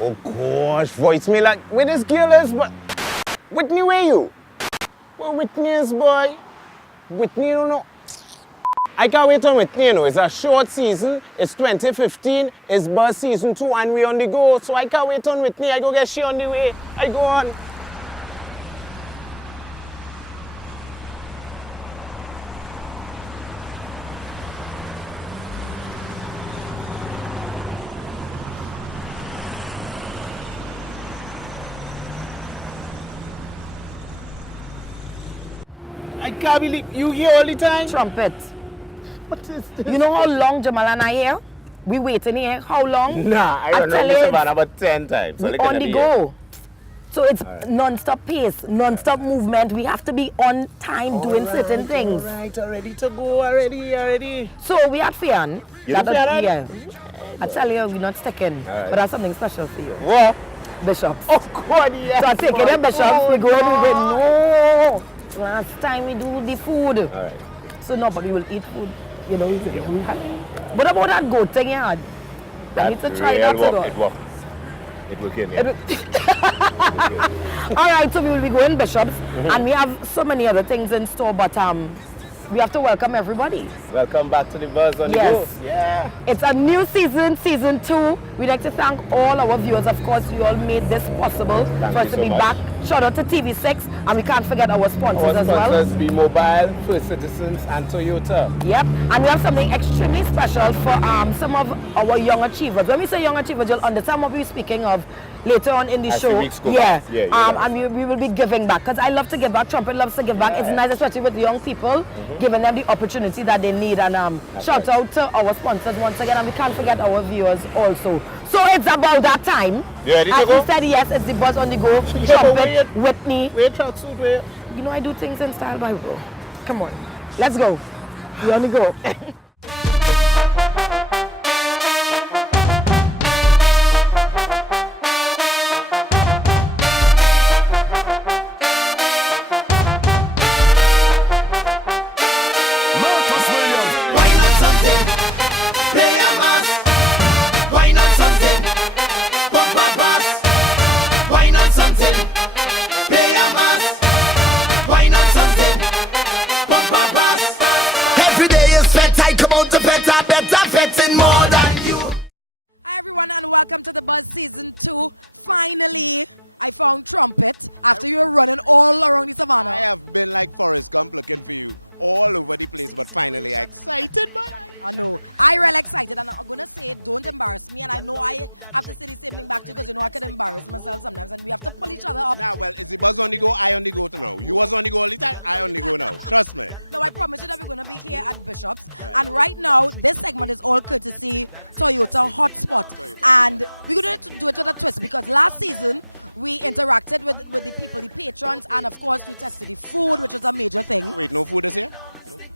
Oh gosh, voicemail like where this girl is, but Whitney, where you? Where Whitney is, boy? Whitney, you don't know. I can't wait on Whitney, you know. It's a short season. It's 2015. It's Buzz season 2 and we on the go. So I can't wait on Whitney. I go get she on the way. I go on. I can't believe you here all the time. Trumpet. What is this? You know how long Jamal and I here? We waiting here. How long? Nah, I don't know tell Miss you, Savannah about 10 times. So we they on cannot the be go. So it's Alright. non-stop pace, non-stop movement. We have to be on time doing certain things. Alright, ready to go, already. So we had Fian. You know Fian? Yeah. I tell you, we're not sticking. Alright. But I have something special for you. What? Bishops. Oh God, yes. So I take boy. it in Bishops, we go and we win. No! Last time we do the food. Alright. So no, but we will eat food. You know, what about that goat thing you had? I need to try that too. It works. It will kill you. All right, so we will be going Bishops, and we have so many other things in store, but we have to welcome everybody. Welcome back to the Buzz on Yes. the go. Yeah. It's a new season, season 2. We'd like to thank all our viewers. Of course, you all made this possible Thank for us you to so be much. back. Shout out to TV6, and we can't forget our sponsors Our as well. sponsors Be Mobile, First Citizens, and Toyota. Yep, and we have something extremely special for some of our young achievers. When we say young achievers, you'll understand what we're speaking of later on in the As the show. weeks go Yeah, by. Yeah, you're right. and we will be giving back because I love to give back. Trumpet loves to give back. It's nice, especially with young people, giving them the opportunity that they need. And shout out to our sponsors once again, and we can't forget our viewers also. So it's about that time. You ready to As go? we said, yes, it's the Buzz on the go. Yeah, but Trumpet, Whitney. Wait, tracksuit, wait. You know I do things in style, my bro. Come on, let's go. We on the go. Marcus Williams. Why not something? Play a mass. Why not something? Bump a pass. Why not something? Play a mass. Why not something? Bump a pass. Every day is fete. I come out to fete. I better fetting more than you. Hi everyone and welcome to the Buzz Season 2. Finally, I found Trumpet after you were running all around the savannah. I have been like Forrest Gump looking for you all over the place, but finally excited, man. I know. I really excited and I'm gonna say don't embarrass me, and I know I have to say the same thing back to you because you know I can embarrass myself sometimes and we have to pull each other up. Nah, well, is the Buzz on the go? I on the go to now. You was on the go all the time. I on the go now. Trust me. No, I promise you that we're gonna be here at Bishops. And right now, this segment is all courtesy Toyota Hotspot. And we're gonna do it with a twist because last season we interacted with the people, the patrons, and of course we tested the food, which was a major thing. Wait, no food is here?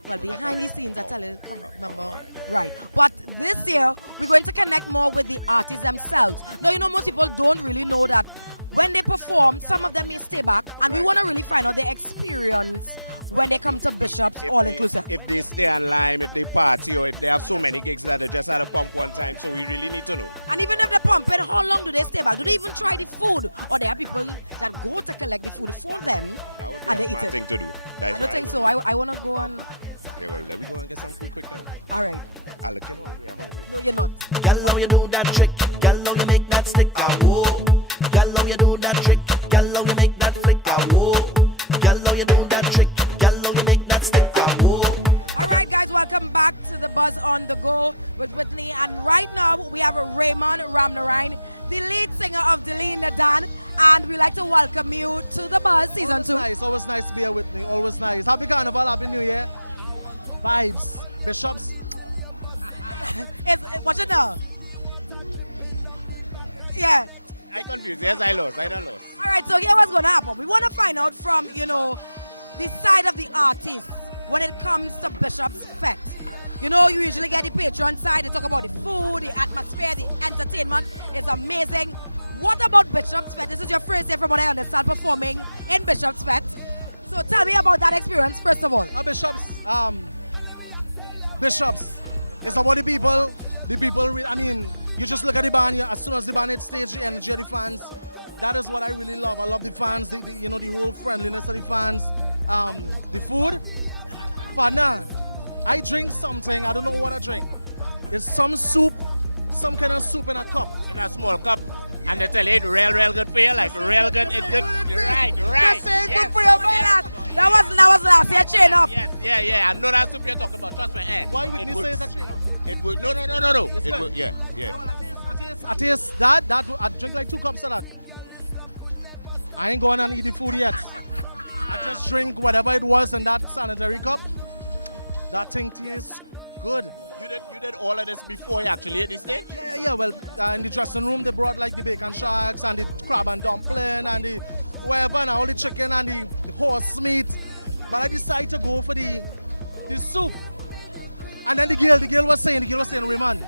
Well, behind the scenes, I tell you, remember? Right. But this year, we're going to connect more with the artists themselves. Now, you know, most people don't really know that when they perform, some of them may stay back, and we want to really find out their experience when they come to Bishops, all inclusive. If they stay online, if they party, or if they have so many gigs that they just had a pump one time, so we really need to know. And even if they're pumping, how long do they stay back? Do they even try the food? Or there are people that go to collect the food for them That would be and a they eat smart it? thing to do. That is I don't what think would so. do. I want to go and... Okay, well, let me go and get some food quick now. All right. I'll look, you know, we are hungry. No, you're not. Girl, how you do that trick? Girl, how you make that stick? Ah, whoa. Girl, how you do that trick? Girl, how you make that flick? Ah, whoa. Girl, how you do that trick? Girl, how you make that stick? Ah, whoa. All right, guys, welcome back to the Buzz on the Go with Whitney. And right now, we have Raymond Ramnarine, the lead singer of Deline Nadan. And we'd like to welcome you to the Buzz Season 2. Always nice to be here with me. Always nice. Happy Carnival, Happy New Year. Vibes. Bishops. What you know? Yeah. I confused. Yes, I lost. I don't lost. All right, so here's what's going to happen. We want to find out from, you know, the side of the artist when it comes to Bishop's Fete. You know, you usually get the Patreon side. They talk about the food, the atmosphere, the entertainment. It's amazing. What about Bishop's Fete? This is your first year, from what I understand, performing in Bishop's Fete. So tell me about that experience, first of all. Bishops. Bishops. It's about the people. I mean, You just look at the band, as soon as the band hits stage, the energy of the fans. That is what I really love. I love the fans, the whole friendliness of the fans. The food, partner, I drink something, I don't know what I drink. It's some soup, some kind of soup in a cup. In a small cup. And they tell you it's real good for you, like real good, it's good. Right. Just say good for your man. That was last year chain up. Yes, yeah. I know that soup you're talking about. Trust me. Why would you say it's a train up? It would. No. It's It good. would. Yeah. I taste that. I drink like 2 cups of that. I ain't going and eat the food yet. I just drink whatever it was in that sanitary cup. That thing tastes good. You did all of this before you actually ate this day? Yeah. Well, in the dressing room they brought like the bacon sharks and the crab and dumpling and the whatever and all the chicken and the horse meat. But I decided to go for the soup. And then the girl was saying, Raymond,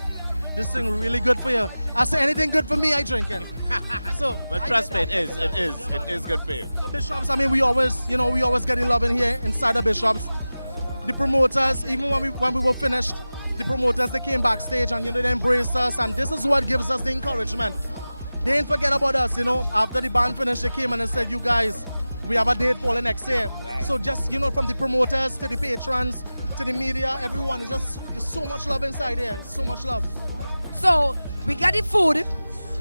this thing really good for you. I say anything good for me, I drink it. So, Well, trust me, it is good for you. Bishops, I mean, we always get love in here inside the Bishops. The promoters, even when we were finished, the promoters, they came backstage and they embraced us, and this is what gives us the encouragement. They didn't forget about us, After the band finished, they came and they said, you guys, we have a date for the next year. Right. So just, from the promoters to the patrons to the media, everyone, there's so much love inside here, so much love. So we get the food,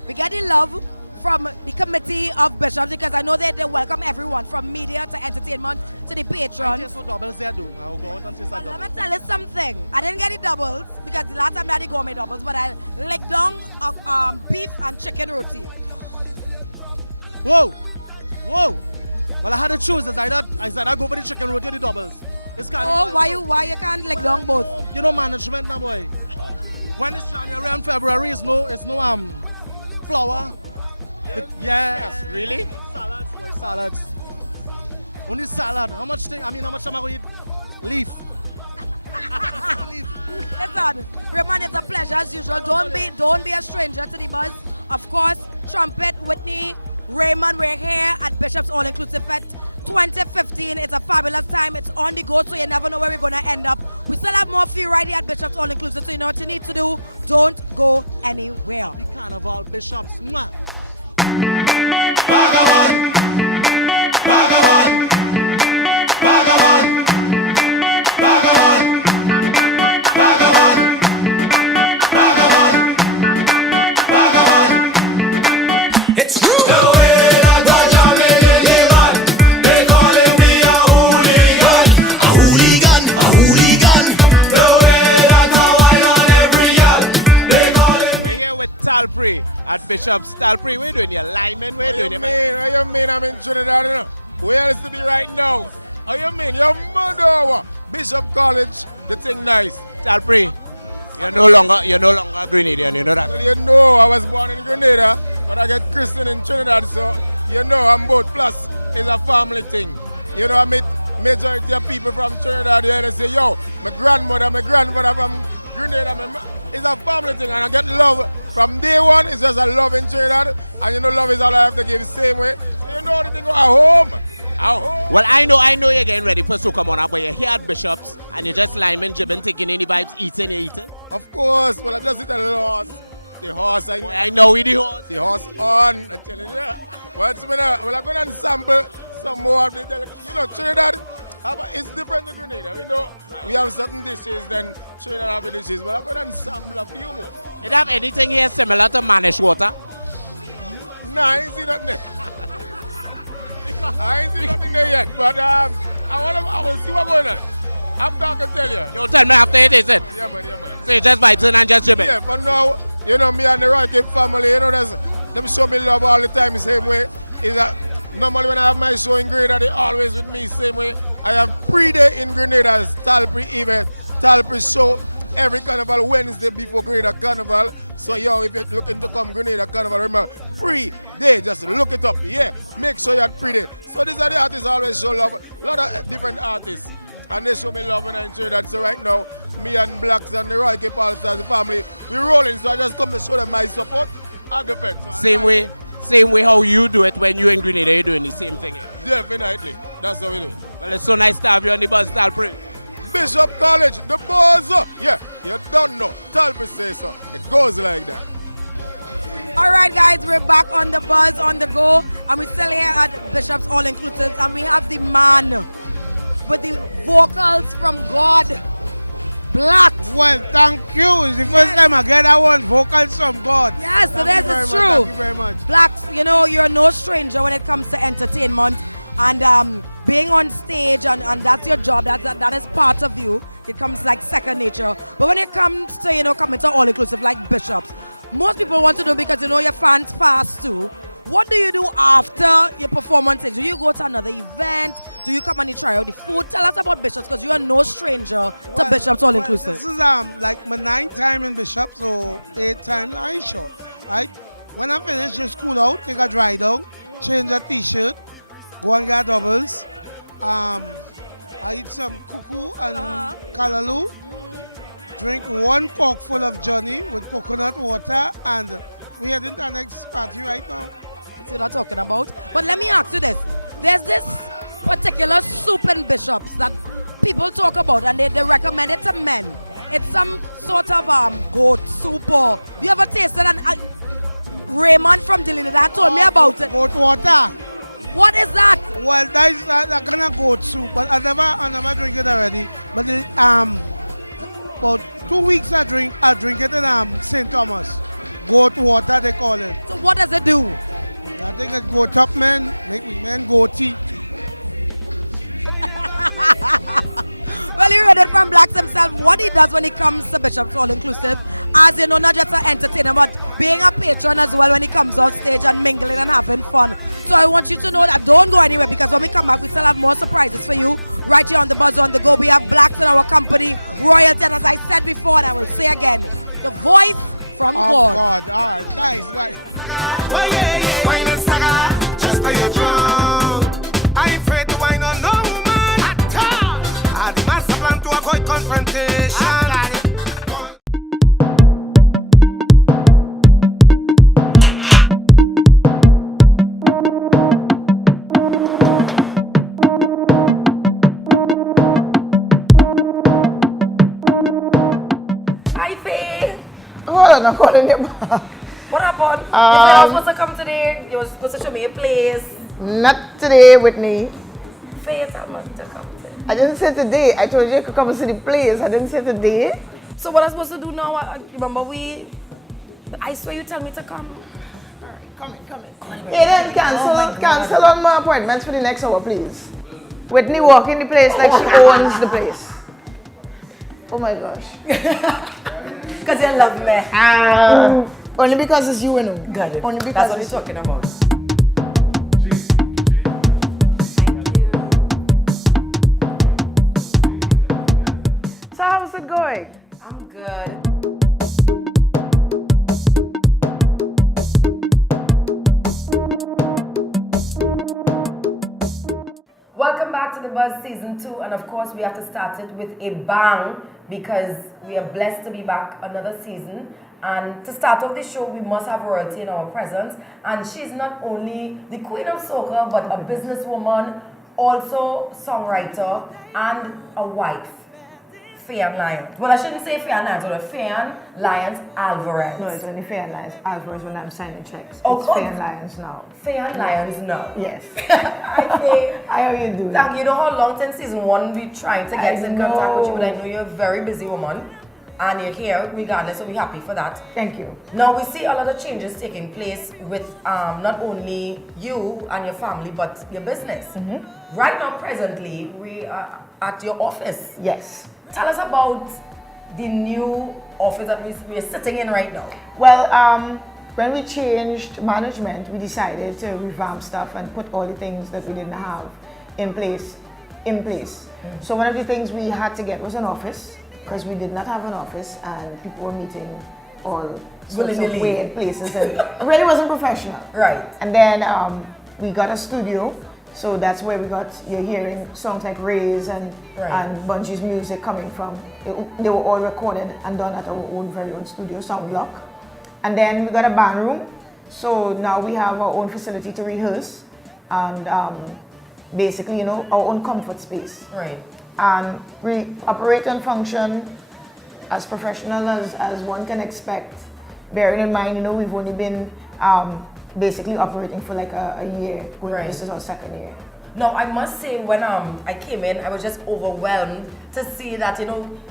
we get the love from the committee of Bishops, because I know that they welcome everyone from media to entertainment to the I patrons. taste what doubles they do. I'll go out and taste that Let double. me tell you something. I didn't get the doubles because the last time I had the gourmet doubles, but I licked down beef and chicken roti. Whoa. Well, I had to choose. I said I go for the chicken roti or the doubles. It's kind Oh, why you can't lick down both? Management now, boy. When it's January and February, it's no flour. Yes, really? Salads, boy, salads. Only salad. How much am I going to eat? Leaf. Leaf. Listen, Raymond, it's a pleasure as usual. Don't be a stranger to the buzz. Of course, Trumpet, Whitney, Raymond, we're here at Bishop's All Inclusive Fest 2015. It's a fabulous time. It's on the go, so you never know where we're going to end up. We still have more for you right here at Bishop's All Inclusive, so you know what you need to do. Don't go anywhere. The Carnival Bishops. Mwah. Vagabond, vagabond, vagabond, vagabond, vagabond, vagabond, vagabond. It's the way that I jam in the van. They calling me a hooligan. A hooligan, a hooligan. The way that I on every girl. They calling. We're here with Talprey at Bishop's. Talprey, we're doing your lineman, we're doing your man. What you mean I'm in Trinidad? You know? Where else to be right now? What you mean? Your mother, Bishop College, the thing nice. Talprey, you're no longer a Grenadian, you know that? Well, you know, I was born in Grenada, but I get christened in Trinidad, so I'm both. Plus, it's a family thing. I meet majority of people from Trinidad here, they say, yo, my grandmother from Grenada, it's a family thing, and I get love from day one. It's just a love in Trinidad, and love is all I have to give the same way. So the thing at home. Well, I know you're getting ready for Soca Monarch, but you're here at Bishop's and you're just liming, jibbing, taking any vibes, you're eating. Of course, well, I just hit a little horse. The horse, I know with the horse. The horse on, I'm telling you. I'm going to sample some more of the, Trinidad, it's different than Grenada. We have certain dishes, then Trinidad have the dishes, but I'm going to sample a few more. You have anything here similar to Manish water? No, I ain't seen nothing there. I ain't seen nothing there yet, but I will see what's going on. I'm back to tell you. You'll tell me after it, is it? Yeah, man. So you just vibes in and just jibbing? Yeah, but now, me and the Roy Cape family, them show me love all the time the same way. Is that normally when I have my show in Grenada, they always with me same way. I have pre-day in Grenada's Talprey event, Talprey show every carnival Wednesday before Grenada Carnival. So if you're looking to come Grenada Carnival, remember, free day, just look it up. Yeah, make sure you're at pre-day. So these are the artists always show love. A lot of different artists. And they show me love when I enjoy that. So right now, me and Blacks and the Roy Cape All Stars, the family, we're rolling. So I just come to show them my support at the fence. So same way how you do it when you're in Grenada, you're doing the same thing. Definitely. That's how we do it. Well, it's so nice to have you on the bus, Talprey. Bishop College, the buzz. Yeah, you don't know. Talprey says so. It goes like that. All right, guys, we're back on the buzz, on the go, and we're still here at Bishop's All Inclusive, and we have the man with the vocals from God, Black. Well, thank you. It's the first time I get that one, vocals from God. Yes, so Thank this you is very true. much. Thank you very much. Blacks, you know, you're no stranger when it comes to entertainment, and being on stage, and that's your job. That is part of you. It comes like second nature. But when it comes to, you know, coming to All Inclusive like Bishops, most people want to know, because you know your fans fast too. What do you do after your performances? Do you go to another event? Do you come and you try out the food? Tell us about Bishops, because you are no stranger to Bishops All Inclusive. This is like my 9th time in Bishop, so 8th time I ain't sure, right? When I finish, just cool out, take a dry down, change a t-shirt, go and get doubles. I eat some cuckoo and callaloo. Drink 1 cork full of Johnny with coconut water, and we're heading to the next party right now. That's what I'm talking about. But let me ask you this. There's this particular soup in Bishops that people talk about, and they recommend it to men. It's some sort of goat soup. Or you ever tasted an Raymond from Dilinidad told me about it. Goat water. What is that? Well, that is that kind of goat soup, but I never drink it already. But about 2 weeks I drink it in St. Thomas. Goat water they call it. So what does it do? I think it goat up men, make we men goatee. Well, you read it from Blacks himself, what he does when he comes to Bishop's All Inclusive, as you know, not just an entertainer, but being a patron as well when he comes on stage and mingling and having fun. So I want you to know that don't go anywhere, because when we come back, we still have more surprises for you right here on the Buzz on the Go. We have Blacks in our company, royalty, and as I said before, and I will say again, the voice from God. God, all right, nice, right. Oh yeah, yeah. Wine and stagger, just for your drunk. I ain't afraid to wine on no woman at all. I had the master plan to avoid confrontation. Hi, Faye. Hold on, I'm calling you back. What happened? You said I was supposed to come today. You were supposed to show me a place. Not today, Whitney. Faye, tell me to come today. I didn't say today. I told you you could come and see the place. I didn't say today. So what I'm supposed to do now? Remember I swear you tell me to come. Come in. Hey, then cancel on my appointments for the next hour, please. Whitney walk in the place like she owns the place. Oh my gosh. Because you love me. Only because it's you, you know. Got it. Only because That's what it's you're talking about. So how's it going? I'm good. Welcome back to The Buzz Season 2, and of course we have to start it with a bang because we are blessed to be back another season. And to start off the show, we must have royalty in our presence, and she's not only the queen of soca but a businesswoman, also songwriter and a wife. Fayan Lyons. Well, I shouldn't say Fayan Lyons, but Fayan Lyons Alvarez. No, it's only Fayan Lyons Alvarez when I'm signing checks. Oh, It's God. Fayan Lyons now. Fayan Lyons, no. Yes. I say, How you doing? thank you. Know how long since season 1 we trying to get I in contact with you, know. but I know you're a very busy woman. And you're here regardless, so we're happy for that. Thank you. Now we see a lot of changes taking place with not only you and your family, but your business. Right now, presently, we are at your office. Yes. Tell us about the new office that we're sitting in right now. Well, when we changed management, we decided to revamp stuff and put all the things that we didn't have in place. So one of the things we had to get was an office, because we did not have an office and people were meeting all sorts of Willy-nilly. weird places and it really wasn't professional. Right. And then we got a studio, so that's where you're hearing songs like Ray's and Bungie's music coming from. They were all recorded and done at our own very own studio, Sound Block. And then we got a band room, so now we have our own facility to rehearse and basically, our own comfort space. Right. And we operate and function as professional as one can expect, bearing in mind, we've only been basically operating for like a year. Right. This is our second year. Now, I must say, when I came in, I was just overwhelmed to see that,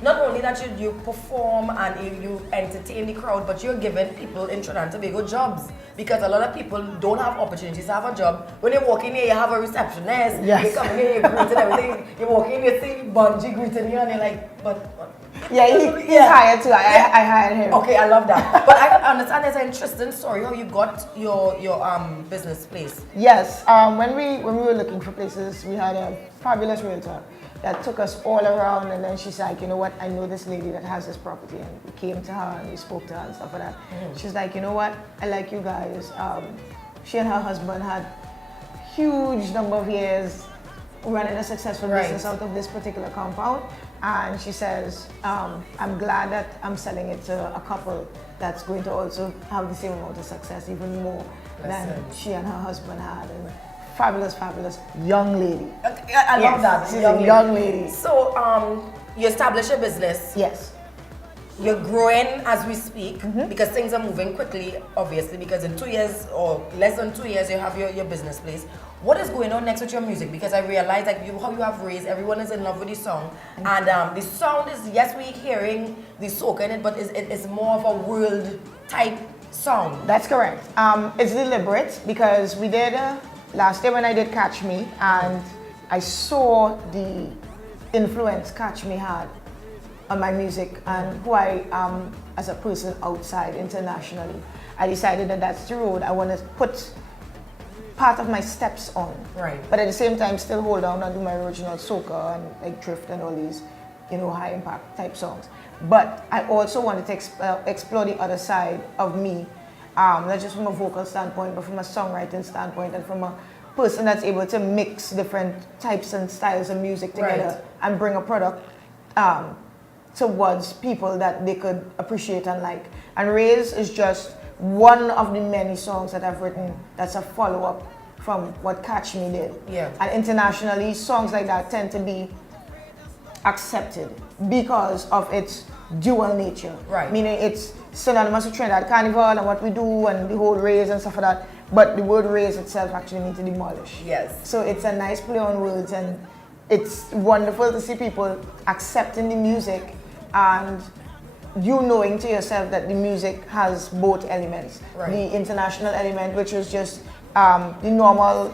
not only that you perform and you entertain the crowd, but you're giving people in Trinidad and Tobago jobs. Because a lot of people don't have opportunities to have a job. When you walk in here, you have a receptionist. Yes. You come in here, you greet and everything. You walk in, you see Bungie greeting you, and you're like, but. Yeah, he's hired too. I hired him. Okay, I love that. But I understand there's an interesting story how you got your business place. Yes, when we were looking for places, we had a fabulous realtor that took us all around, and then she's like, you know what, I know this lady that has this property, and we came to her and we spoke to her and stuff like that. She's like, you know what, I like you guys. She and her husband had huge number of years running a successful business out of this particular compound. And she says, I'm glad that I'm selling it to a couple that's going to also have the same amount of success, even more than she and her husband had. And fabulous, fabulous young lady. I love that. She's a young lady. So you establish a business. Yes. You're growing as we speak because things are moving quickly, obviously, because in 2 years or less than 2 years, you have your business place. What is going on next with your music? Because I realize like how you have raised, everyone is in love with the song. And the sound is, yes, we're hearing the soca in it, but it's more of a world type sound. That's correct. It's deliberate because we did, last year when I did Catch Me, and I saw the influence Catch Me had on my music and who I am as a person outside internationally. I decided that that's the road I want to put part of my steps on. Right. But at the same time still hold on and do my original soca and like drift and all these, high impact type songs. But I also wanted to explore the other side of me, not just from a vocal standpoint, but from a songwriting standpoint and from a person that's able to mix different types and styles of music together and bring a product towards people that they could appreciate and like. And Raise is just one of the many songs that I've written that's a follow-up from what Catch Me did. Yeah. And internationally, songs like that tend to be accepted because of its dual nature. Right. Meaning it's synonymous with Trinidad Carnival and what we do and the whole Raise and stuff like that. But the word Raise itself actually means to demolish. Yes. So it's a nice play on words, and it's wonderful to see people accepting the music and you knowing to yourself that the music has both elements. Right. The international element, which is just the normal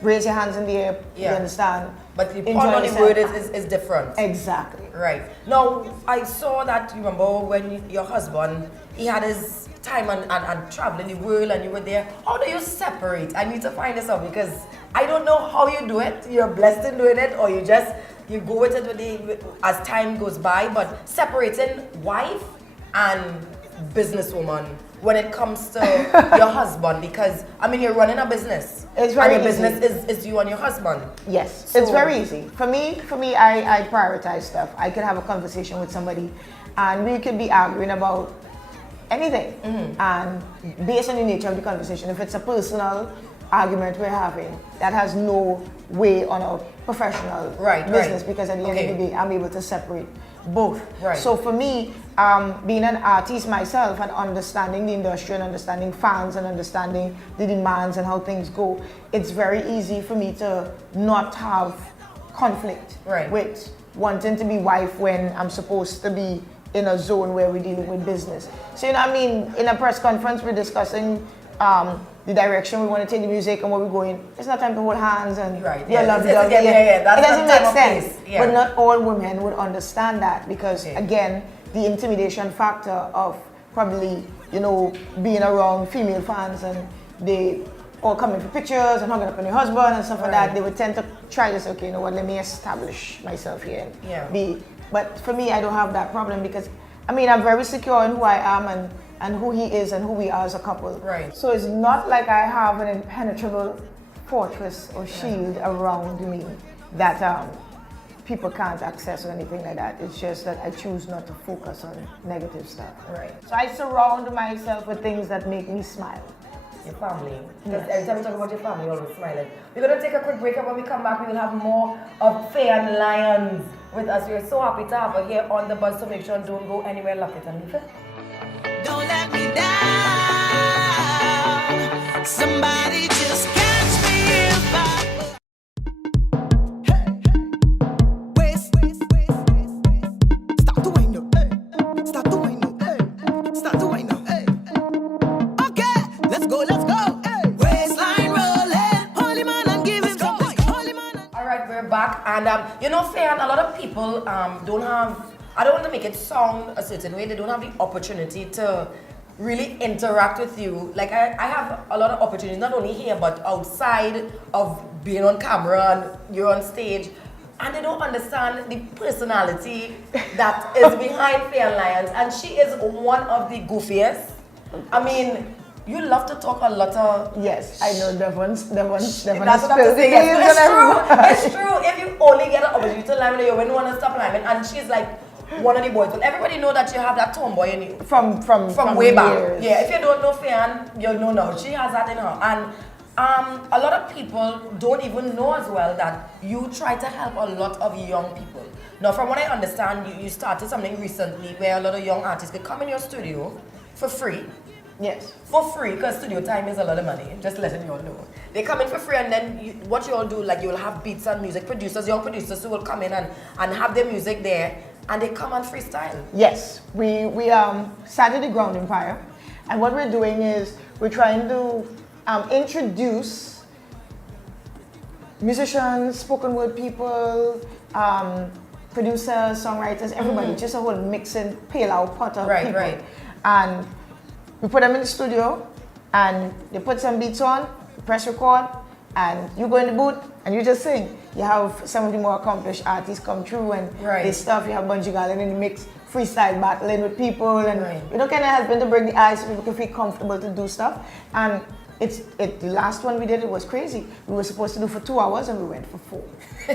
raise your hands in the air, you understand? But the point on the word is different. Exactly. Right. Now, I saw that, you remember when your husband, he had his time and traveling the world and you were there. How do you separate? I need to find this out because I don't know how you do it. You're blessed in doing it, or you go with it as time goes by, but separating wife and businesswoman when it comes to your husband, because I mean you're running a business. It's very and your easy. business is you and your husband. Yes, So- it's very easy. For me, I prioritize stuff. I could have a conversation with somebody and we could be arguing about anything. And based on the nature of the conversation, if it's a personal argument we're having, that has no way on a professional business because at the end of the day, I'm able to separate both. Right. So for me, being an artist myself and understanding the industry and understanding fans and understanding the demands and how things go, it's very easy for me to not have conflict with wanting to be wife when I'm supposed to be in a zone where we're dealing with business. So, in a press conference, we're discussing the direction we want to take the music and where we're going. It's not time to hold hands and Right. yeah, love That's it doesn't the make time of sense. place. Yeah. But not all women would understand that because again, the intimidation factor of probably, being around female fans and they all coming for pictures and hugging up on your husband and stuff like that, they would tend to try to say, okay, let me establish myself here and but for me, I don't have that problem because I'm very secure in who I am and who he is and who we are as a couple. Right. So it's not like I have an impenetrable fortress or shield around me that people can't access or anything like that. It's just that I choose not to focus on negative stuff. Right. So I surround myself with things that make me smile. Your family. Because every time we talk about your family, you're always smiling. We're going to take a quick break, and when we come back, we will have more of Faye and Lions with us. We're so happy to have her here on the bus, so make sure and don't go anywhere. Lock it and leave it. Don't let me down. Somebody just catch me if I stop the wind up, stop the wind up, stop the wind up, okay, let's go, waistline rolling, holy man and give him some point, holy man. All right, we're back, and you know, Fayan, a lot of people don't have. I don't want to make it sound a certain way. They don't have the opportunity to really interact with you. Like I have a lot of opportunities, not only here but outside of being on camera and you're on stage, and they don't understand the personality that is behind Fayan Lyons, and she is one of the goofiest. I mean, you love to talk a lot of. Yes, I know Devon's That's what I'm saying. Yes, it's true. If you only get an opportunity to line with you, when you want to stop liming, and she's like one of the boys. But everybody know that you have that tomboy in you. From way back. years. Yeah, if you don't know Fayan, you'll know now. She has that in her. And a lot of people don't even know as well that you try to help a lot of young people. Now, from what I understand, you started something recently where a lot of young artists could come in your studio for free. Yes. For free, because studio time is a lot of money, just letting you all know. They come in for free, and then what you all do, like, you will have beats and music producers, young producers who will come in and have their music there, and they come and freestyle. Yes, we started the Ground Empire, and what we're doing is we're trying to introduce musicians, spoken word people, producers, songwriters, everybody, just a whole mixing, pale pot of people. Right. And we put them in the studio, and they put some beats on, press record, and you go in the booth and you just sing. You have some of the more accomplished artists come through and this stuff. You have Bunji Garlin in the mix, freestyle battling with people, and you know, kind of helping to bring the ice so people can feel comfortable to do stuff. And the last one we did, it was crazy. We were supposed to do for 2 hours and we went for 4.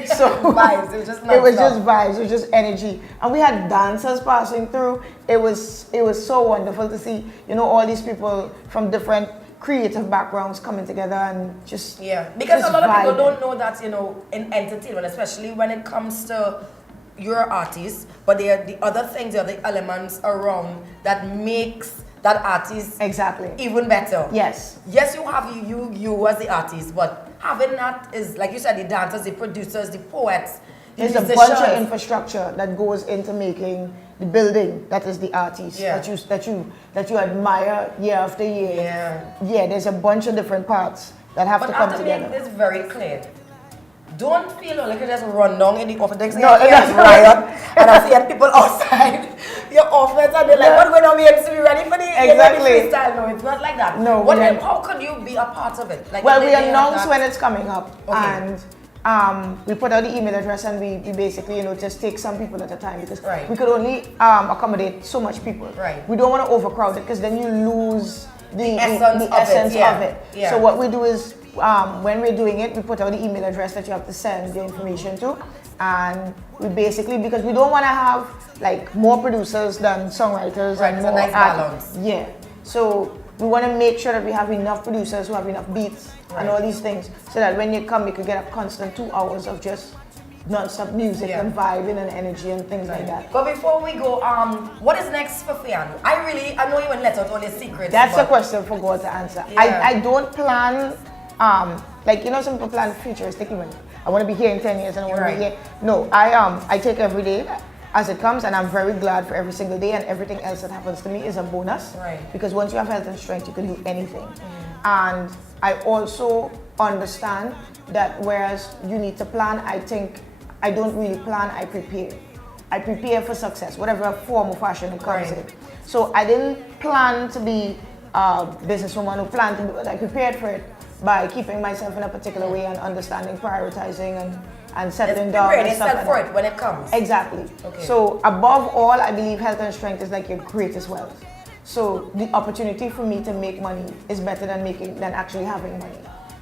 So vibes, it was just it was just vibes, it was just energy. And we had dancers passing through. It was so wonderful to see, you know, all these people from different creative backgrounds coming together and just because just a lot of people vibing. don't know that, you know, in entertainment, especially when it comes to your artist, but there are the other things, the other elements around that makes that artist even better. Yes, you have you as the artist, but having that is, like you said, the dancers, the producers, the poets, there's a bunch of infrastructure that goes into making the building that is the artist that you admire year after year. There's a bunch of different parts that have to come together. But it's very clear. Don't feel like you just run down in the office. No, that's riot. And I see people outside your office and they're like, what's going on? We have to be ready for the freestyle. No, it's not like that. No. How could you be a part of it? Like, well, we announce when it's coming up, and we put out the email address, and we basically, you know, just take some people at a time, because we could only accommodate so much people. We don't want to overcrowd it, because then you lose the essence of it. So what we do is, when we're doing it, we put out the email address that you have to send the information to, and we basically, because we don't want to have like more producers than songwriters and more artists. So we want to make sure that we have enough producers who have enough beats and all these things, so that when you come, you could get a constant 2 hours of just non-stop music and vibing and energy and things like that. But before we go, what is next for Fayan? I know you won't let out all your secrets. That's a question for God to answer. I don't plan, like, you know, some people plan futuristic events. I want to be here in 10 years and I want to be here. No, I take every day as it comes, and I'm very glad for every single day, and everything else that happens to me is a bonus. Because once you have health and strength, you can do anything. And I also understand that whereas you need to plan, I think I don't really plan, I prepare. I prepare for success, whatever form or fashion it comes in. So I didn't plan to be a businesswoman who planned to do it. I prepared for it by keeping myself in a particular way and understanding, prioritizing, and settling down. Preparing yourself for it when it comes. Exactly. So above all, I believe health and strength is like your greatest wealth. So the opportunity for me to make money is better than actually having money.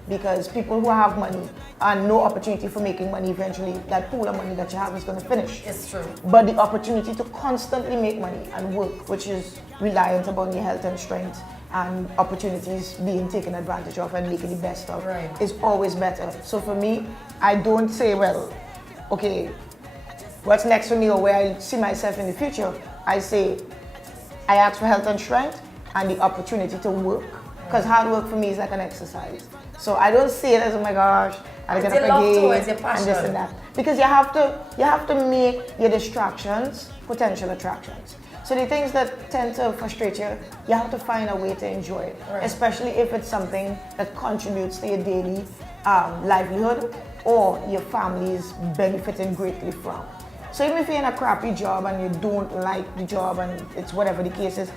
Because people who have money and no opportunity for making money, eventually that pool of money that you have is going to finish. It's true. But the opportunity to constantly make money and work, which is reliant upon your health and strength and opportunities being taken advantage of and making the best of, is always better. So for me, I don't say, well, okay, what's next for me or where I see myself in the future. I say, I ask for health and strength and the opportunity to work Because hard work for me is like an exercise. So I don't see it as, oh my gosh, I get up your love again towards your and passion. this and that. Because you have to make your distractions potential attractions. So the things that tend to frustrate you, you have to find a way to enjoy it, especially if it's something that contributes to your daily livelihood or your family is benefiting greatly from. So even if you're in a crappy job and you don't like the job and it's whatever the case is,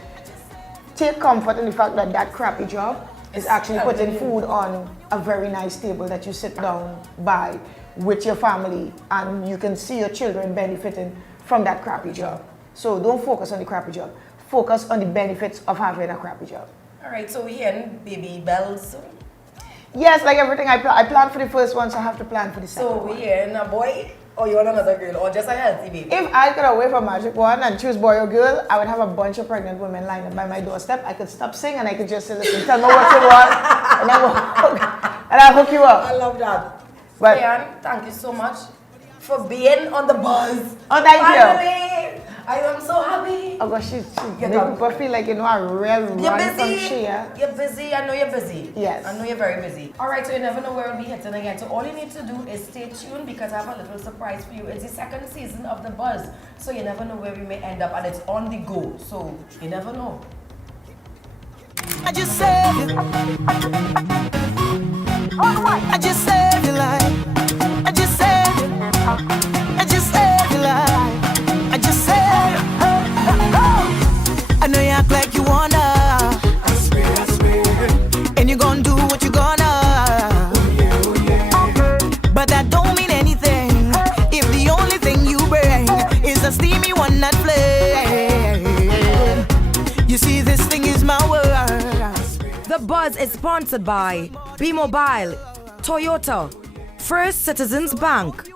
take comfort in the fact that that crappy job is actually putting food on a very nice table that you sit down by with your family, and you can see your children benefiting from that crappy job. So don't focus on the crappy job. Focus on the benefits of having a crappy job. All right, so we're hearing baby bells soon. Yes, like everything I planned for the first one, so I have to plan for the second So one. we're hearing a boy, or you want another girl, or just a healthy baby? If I could away from Magic One and choose boy or girl, I would have a bunch of pregnant women lined up by my doorstep. I could stop singing and I could just say, listen, tell me what you want, and I'll hook you up. I love that. But, Diane, thank you so much for being on the buzz. Oh, thank you. Finally, I am so happy. Oh gosh, she Get make up. people feel like, you know, a real You're run from busy. Shea. You're busy. I know you're busy. Yes. I know you're very busy. All right, so you never know where we'll be hitting again. So all you need to do is stay tuned because I have a little surprise for you. It's the second season of The Buzz. So you never know where we may end up, and it's on the go. So you never know. I just saved you. I just saved your life. I just saved you. I just saved your life. I just saved you. I know you act like you wanna. I swear. And you're gonna do what you're gonna. Oh yeah. But that don't mean anything if the only thing you bring is a steamy one night flame. You see, this thing is my world. The Buzz is sponsored by B-Mobile, Toyota, First Citizens Bank,